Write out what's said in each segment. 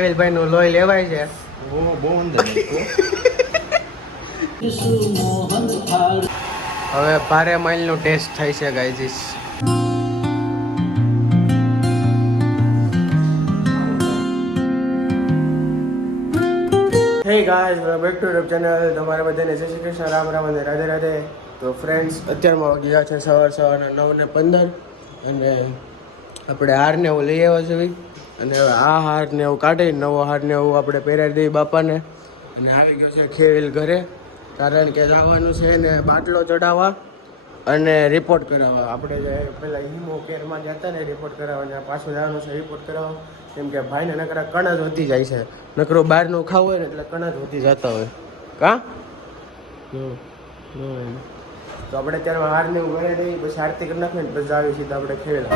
ભાઈ નું લોહી લેવાય છે. બહુ અંદર હવે ભારે માઇલ નું ટેસ્ટ થાય છે ગાઈઝીસ. Hey guys, back to YouTube channel. તમારા બધાને જય શ્રી કૃષ્ણ, રામ રામ અને રાધે રાધે. તો ફ્રેન્ડ્સ, અત્યારમાં વાગ્યા છે સવારના 9:15 અને આપણે હારને એવું લઈ આવ્યા છે અને હવે આ હારને એવું કાઢી નવો હારને એવું આપણે પહેરાવી દઈએ બાપાને. અને આવી ગયો છે ખેલ ઘરે, કારણ કે જવાનું છે ને બાટલો ચડાવવા અને રિપોર્ટ કરાવવા. આપણે જે પહેલાં હિમો કેરમાં ગયા હતા ને રિપોર્ટ કરાવવા, અને પાછું જવાનું છે રિપોર્ટ કરાવવા. કેમ કે ભાઈને નકરા કણ જ વધી જાય છે, નકરું બહારનું ખાવું હોય ને એટલે કણ જ વધી જતા હોય. કા તો આપણે અત્યારે હારને એવું ઘરે દઈએ, પછી આરતી કરી નાખીએ ને પછી આવી સીધા આપણે ખેલા.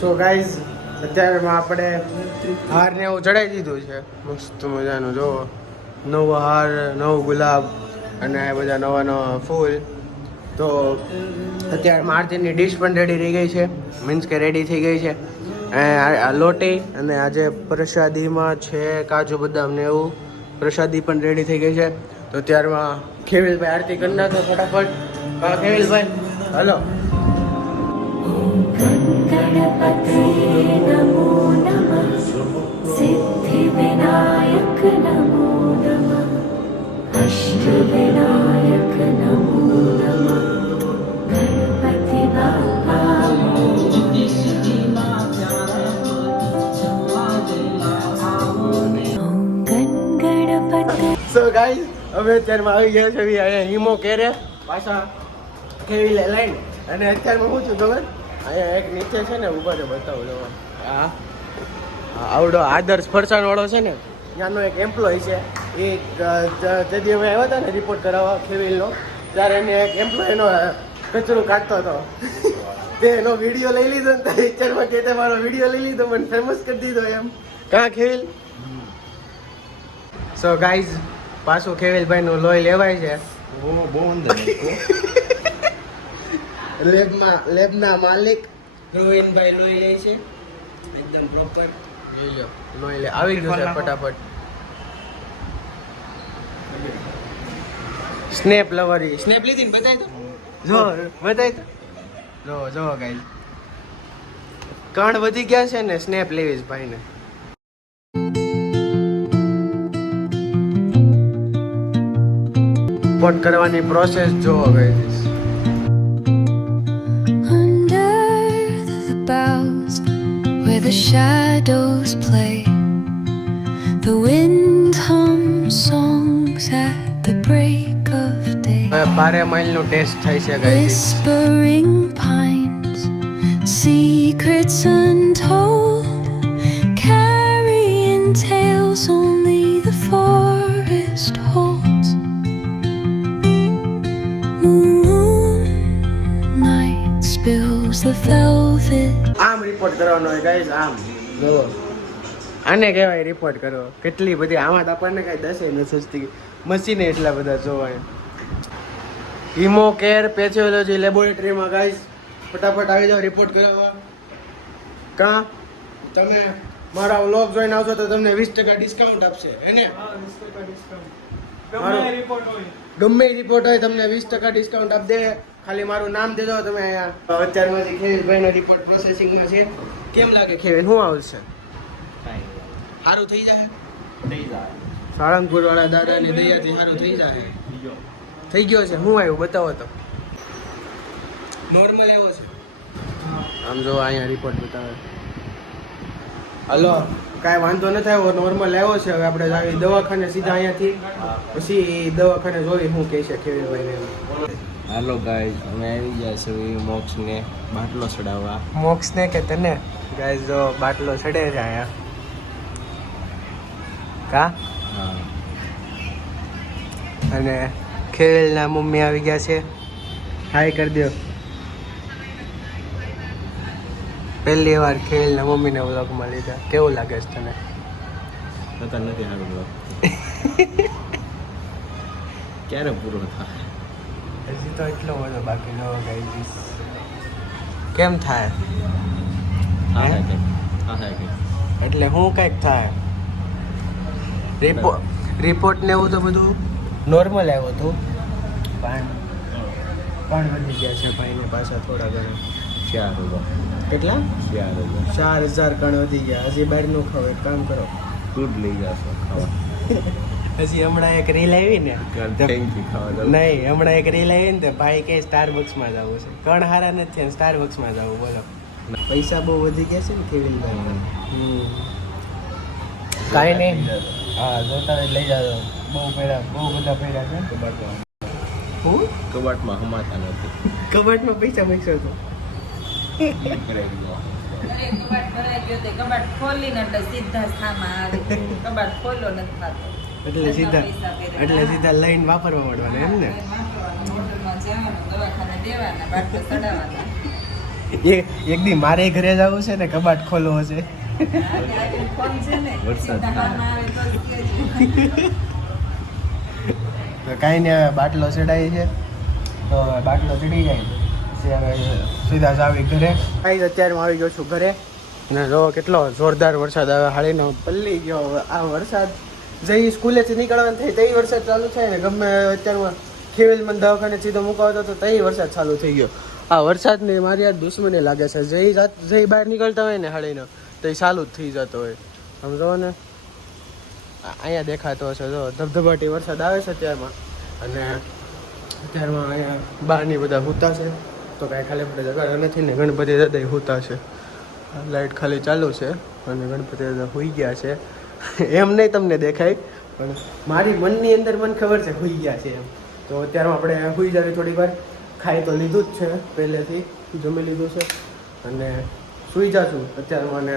સો ગાઈઝ, અત્યારમાં આપણે હારને એવું ચડાવી દીધું છે મસ્ત મજાનું. જો નવો હાર, નવો ગુલાબ અને આ બધા નવા નવા ફૂલ. તો અત્યારમાં આરતીની ડીશ પણ રેડી થઈ ગઈ છે, મીન્સ કે રેડી થઈ ગઈ છે. આ લોટી અને આજે પ્રસાદીમાં છે કાજુ બદામ ને એવું, પ્રસાદી પણ રેડી થઈ ગઈ છે. તો ત્યારમાં ખેવીલભાઈ આરતી કરી નાખો ફટાફટ. હા ખેવીલભાઈ, હલો. गणपते नमो नमः सिद्धिविनायक नमो नमः अष्टविनायक नमो नमः गणपति बाप्पा ओम गणपते. સો ગાઈઝ, હવે અત્યારમાં આવી ગયા છે અહીંયા હિમો કેરે પાછા ખેવીલે લઈને. અને અત્યારમાં હું છું ખબર, અહીંયા એક નીચે છે ને ઊભા છે, બતાવું જો. હા, આવડો આદર્શ ફરસાણ વાળો છે ને, ત્યાંનો એક એમ્પ્લોય છે. એ જદી અમે આવ્યા હતા ને રિપોર્ટ કરાવવા ખેવીલનો, ત્યારે એને એક એમ્પ્લોયનો કચરો કાઢતો હતો. તે એનો વિડીયો લઈ લીધો ને પિક્ચરમાં કે મારો વિડીયો લઈ લીધો, મને ફેમસ કરી દીધો એમ. કાં ખેવીલ? સો ગાઈઝ, પાછું ખેવીલભાઈ નું લોહી લેવાય છે. બહુ અંદર લેબના માલિક રોહિનભાઈ લોહી લે છે એકદમ પ્રોપર. લોહી લે આવી ગયું છે ફટાફટ. સ્નેપ લવરી સ્નેપ લીધી ને બતાય તો જો, બતાય તો જો. જો ગાઈસ, કણ વધી ગયા છે ને, સ્નેપ લેવી છે ભાઈને. પોટ કરવાની પ્રોસેસ જોવો guys. where the shadows play, the wind hums songs at the break of day. ભારે માઇલ નું ટેસ્ટ થાય છે guys. Whispering pines, secrets untold, carrying tales only the forest holds. Moonlight spills the velvet. આમ report કરવાનો હોય guys, આમ જો. આને કહેવાય રિપોર્ટ કરો. કેટલી બધી આમાં તો આપણને કાંઈ દસે નથી સસ્તી મશીને એટલા બધા જોવાય. હિમો કેર પેથોલોજી લેબોરેટરીમાં ગાઈસ, ફટાફટ આવી જાઓ રિપોર્ટ કરાવવા. કાં તમે મારા વ્લોગ જોઈને આવશો તો તમને 20% ડિસ્કાઉન્ટ આપશે. એને ગમે રિપોર્ટ હોય તમને 20% ડિસ્કાઉન્ટ આપી દે. ખાલી મારું નામ દેજો તમે. અહીંયા અત્યારમાં ખેવીલભાઈનો રિપોર્ટ પ્રોસેસિંગમાં છે. કેમ લાગે ખેવીલ, શું આવશે? સારું થઈ જાય? સાળંગપુર વાળા દાદાની દયાથી સારું થઈ જાય. થઈ ગયો છે? શું આવ્યું બતાવો તો. નોર્મલ આવ્યો છે? આમ જો અહીંયા રિપોર્ટ બતાવે. હલો, કાંઈ વાંધો નથી આવ્યો, નોર્મલ આવ્યો છે. હવે આપણે આવી દવાખાને સીધા અહીંયાથી, પછી દવાખાને જોઈ શું કહે છે ખેવીલભાઈને. હાલો ગાઈઝ, અમે આવી ગયા છીએ મોક્ષને બાટલો ચડાવવા. મોક્ષને કે તને? ગાઈઝ જો બાટલો ચડે છે અહીંયા. કા? હા. અને ખેવીલના મમ્મી આવી ગયા છે. હાય કરી દો. પહેલી વાર ખેલ ને મમ્મીને વ્લોગમાં લીધા, કેવું લાગે છે તને? પતા નથી સારું બ્લોગ ક્યારે પૂરો થાય? હજી તો એટલો બધો બાકી ન ગાઈસ. કેમ થાય? હા કે એટલે હું કંઈક થાય. રિપોર્ટ ને એવું તો બધું નોર્મલ આવ્યું હતું, પણ વધી ગયા છે ભાઈને પાછા થોડા ઘણા. 4,000 કેટલા? 4,000 4,000 કણ વધી ગયા. હજી બહારનું ખાવ, એક કામ કરો, દૂધ લઈ જશો ખાવા. હજી હમણાં એક રીલ આવી ને, થેન્ક યુ ખાવા નહીં હમણાં એક રીલ આવી ને તો ભાઈ કે સ્ટારબક્સમાં જવું છે. કણ હારા નથી, સ્ટારબક્સમાં જવું. બોલો, પૈસા બહુ વધી ગયા છે ને કેવી. કાંઈ નહીં, હા જોતા હોય લઈ જાજો. બહુ બધા પડ્યા છે. હું કબાટમાં હમાતા નથી. કબાટમાં પૈસા મૂકશો તો કબાટ ખોલીને એટલે સીધા સામા આવે. કબાટ ખોલો નથી થતો. એટલે સીધા લઈને વાપરવા માંડવાના એમ ને. હોટલમાં જવાનું, દવાખાને દેવાના, બાટલો ચડાવવાના. એક દી મારે ઘરે જવું છે ને, કબાટ ખોલવો છે. ફોન છે ને, વરસાદ સીધા સામા આવે તો જ કહેજો. તો કાંઈ નહીં, હવે બાટલો ચડાવી છે તો હવે બાટલો ચડી જાય પછી હવે સીધા જ આવી ઘરે. કાંઈ અત્યારે હું આવી ગયો છું ઘરે અને જો કેટલો જોરદાર વરસાદ આવે. હાળીનો પલ્લી ગયો. હવે આ વરસાદ જઈ સ્કૂલેથી નીકળવાનું થાય તઈ વરસાદ ચાલુ થાય ને, ગમે અત્યારમાં ખેવેલ મને દવાખાને સીધો મુકાવતો તો તઈ વરસાદ ચાલુ થઈ ગયો. આ વરસાદની મારી આ દુશ્મની લાગે છે. જઈ બહાર નીકળતા હોય ને હાળીનો તો એ ચાલુ જ થઈ જતો હોય. સમજો ને, અહીંયા દેખાતો હશે જો ધબધબાટી વરસાદ આવે છે અત્યારમાં. અને અત્યારમાં અહીંયા બહારની બધા સૂતા છે તો કાંઈ ખાલી આપણે જગાડે નથી ને. ગણપતિ દાદા સૂતા છે, લાઇટ ખાલી ચાલુ છે અને ગણપતિ દાદા સૂઈ ગયા છે. એમ નહીં તમને દેખાય, પણ મારી મનની અંદર મને ખબર છે સૂઈ ગયા છે એમ. તો અત્યારમાં આપણે સૂઈ જાય થોડી વાર. ખાઈ તો લીધું જ છે, પહેલેથી જમી લીધું છે અને સૂઈ જાશું અત્યારમાં. મને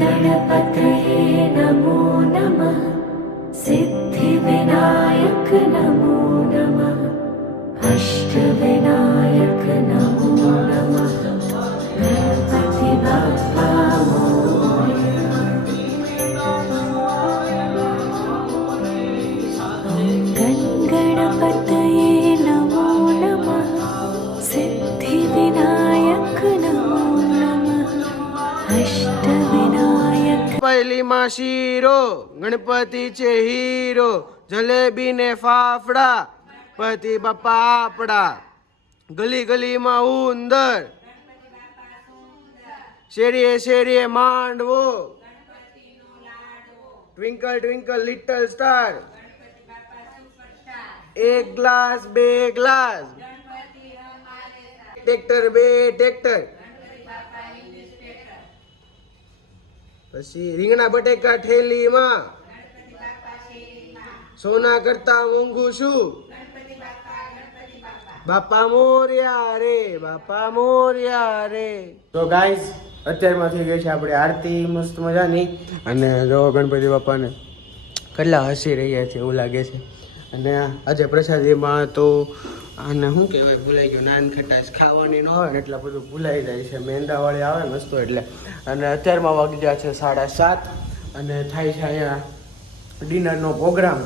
गणपतये नमो नमः सिद्धिविनायक नमो नमः अष्टविनायक नमो नमः गणपति बाप्पा मोरया गणपतये नमो नमः सिद्धिविनायक नमो नमः अष्टविनायक પહેલીમાં શીરો, ગણપતિ છે હીરો, જલેબી ને ફાફડા, પતિ બાપા આપડા, ગલી ગલીમાં ઉંદર, શેરીએ શેરીએ માંડવો, ટ્વિંકલ ટ્વિંકલ લિટલ સ્ટાર, એક ગ્લાસ બે ગ્લાસ, ટ્રેક્ટર બે ટ્રેક્ટર, પછી રીંગણા બટેકા ઠેલીમાં, સોના કરતા મોંઘું શું, બાપા મોર્યા રે, બાપા મોર્યા રે. તો ગાઈઝ અત્યારમાં થઈ ગઈ છે આપણે આરતી મસ્ત મજાની. અને જો ગણપતિ બાપાને કેટલા હસી રહ્યા છે એવું લાગે છે. અને આજે પ્રસાદીમાં તો આને શું કહેવાય ભૂલાઈ ગયું, નાન ખટાશ ખાવાની ન હોય એટલા બધું ભૂલાઈ જાય છે. મેંદાવાળી આવે મસ્ત એટલે. અને અત્યારમાં વાગી ગયા છે 7:30 અને થાય છે અહીંયા ડિનરનો પ્રોગ્રામ.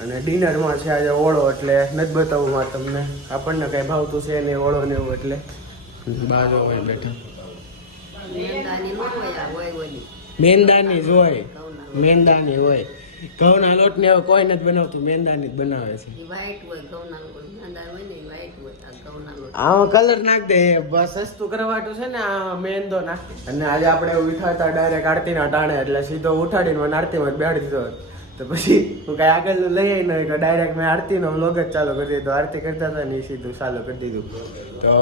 અને ડિનરમાં છે આજે ઓળો, એટલે નથી બતાવવું તમને, આપણને કંઈ ભાવતું છે નહીં ઓળો ને એવું, એટલે બાજુ હોય બેઠા. મેંદાની જ હોય, મેંદાની હોય. ઘઉંના લોટ ને હવે કોઈ નથી બનાવતું, મેંદાની જ બનાવે છે. આમાં કલર નાખ દે, બસ સસ્તું કરવાટું છે ને આ મેંદો નાખ. અને આજે આપણે ઉઠા હતા ડાયરેક્ટ આરતીના ટાણે, એટલે સીધો ઉઠાડીને મને આરતીમાં જ બેહાડી દીધો. તો પછી હું કાંઈ આગળનું લઈ આવી નહીં, ડાયરેક્ટ મેં આરતીનો વ્લોગ જ ચાલુ કરી દીધો. આરતી કરતા હતા ને એ સીધું ચાલુ કરી દીધું. તો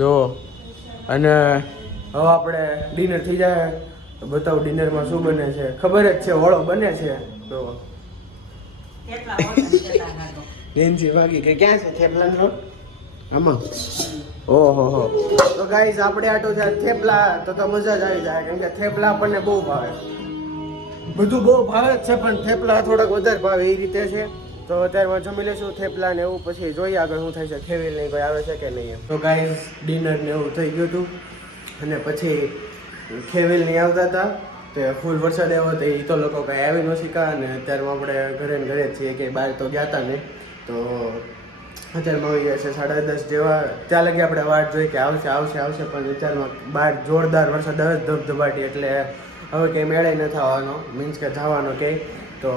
જો અને હવે આપણે ડિનર થઈ જાય તો બતાવું ડિનરમાં શું બને છે. ખબર જ છે ઓળો બને છે. તો ડેન્સી ભાગી કે ક્યાં છે થેપલાનો રોટ આમાં? ઓહો હો. તો ગાઈઝ આપણે આટો છે થેપલા તો મજા જ આવી જાય, કેમ કે થેપલા આપણને બહુ ભાવે. બધું બહુ ભાવે જ છે પણ થેપલા થોડાક વધારે ભાવે એ રીતે છે. તો તો અત્યારમાં જમી લઈશું થેપલા ને એવું, પછી જોઈએ આગળ શું થાય છે, ખેવીલ નહીં કોઈ આવે છે કે નહીં. તો ગાઈઝ ડિનર ને એવું થઈ ગયું હતું અને પછી ખેવીલ નહીં આવતા હતા તે ફૂલ વરસાદ આવ્યો તો એ તો લોકો કાંઈ આવી ન શીખા. અને અત્યારમાં આપણે ઘરે ને ઘરે જ છીએ કે બહાર તો ગયા હતા ને. તો અત્યારમાં આવી ગયા છે 10:30 જેવા. ત્યાં લગી આપણે વાટ જોઈ કે આવશે આવશે આવશે, પણ અત્યારમાં બહાર જોરદાર વરસાદ આવે ધબધબાટી, એટલે હવે કંઈ મેળે ન થવાનો, મીન્સ કે જવાનો કે. તો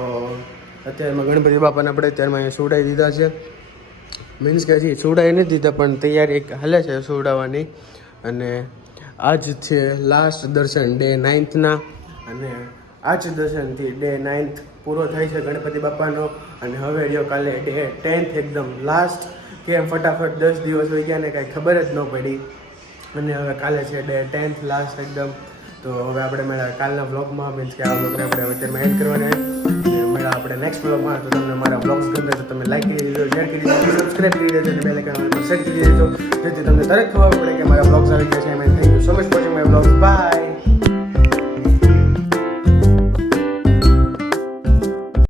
અત્યારમાં ગણપતિ બાપાને આપણે અત્યારમાં અહીંયા સુવડાવી દીધા છે. મીન્સ કે હજી સુવડાવી નથી દીધા પણ તૈયારી હાલે છે સુવડાવવાની. અને આજ છે લાસ્ટ દર્શન ડે 9થના, અને આજ દર્શનથી ડે 9th પૂરો થાય છે ગણપતિ બાપાનો. અને હવે રહ્યો કાલે ડે 10th એકદમ લાસ્ટ. કેમ ફટાફટ 10 દિવસ હોઈ ગયા ને કાંઈ ખબર જ ન પડી. અને હવે કાલે છે ડે 10th લાસ્ટ એકદમ. તો હવે આપણે મેળા કાલના બ્લોગમાં, મીન્સ કે આ બ્લોગને આપણે અત્યારમાં એડ કરવાના મેળા આપણે નેક્સ્ટ બ્લોગમાં. તો તમને મારા બ્લોગ્સ ગમે તો તમે લાઈક કરી દેજો, શેર કરી દેજો, સબસ્ક્રાઈબ કરી દેજો અને બેલ આઇકન પર સેટ કરી દેજો, જેથી તમને તરત ખબર પડે કે મારા બ્લોગ્સ આવી ગયા છે. એમ thank you so much for watching my blogs. By.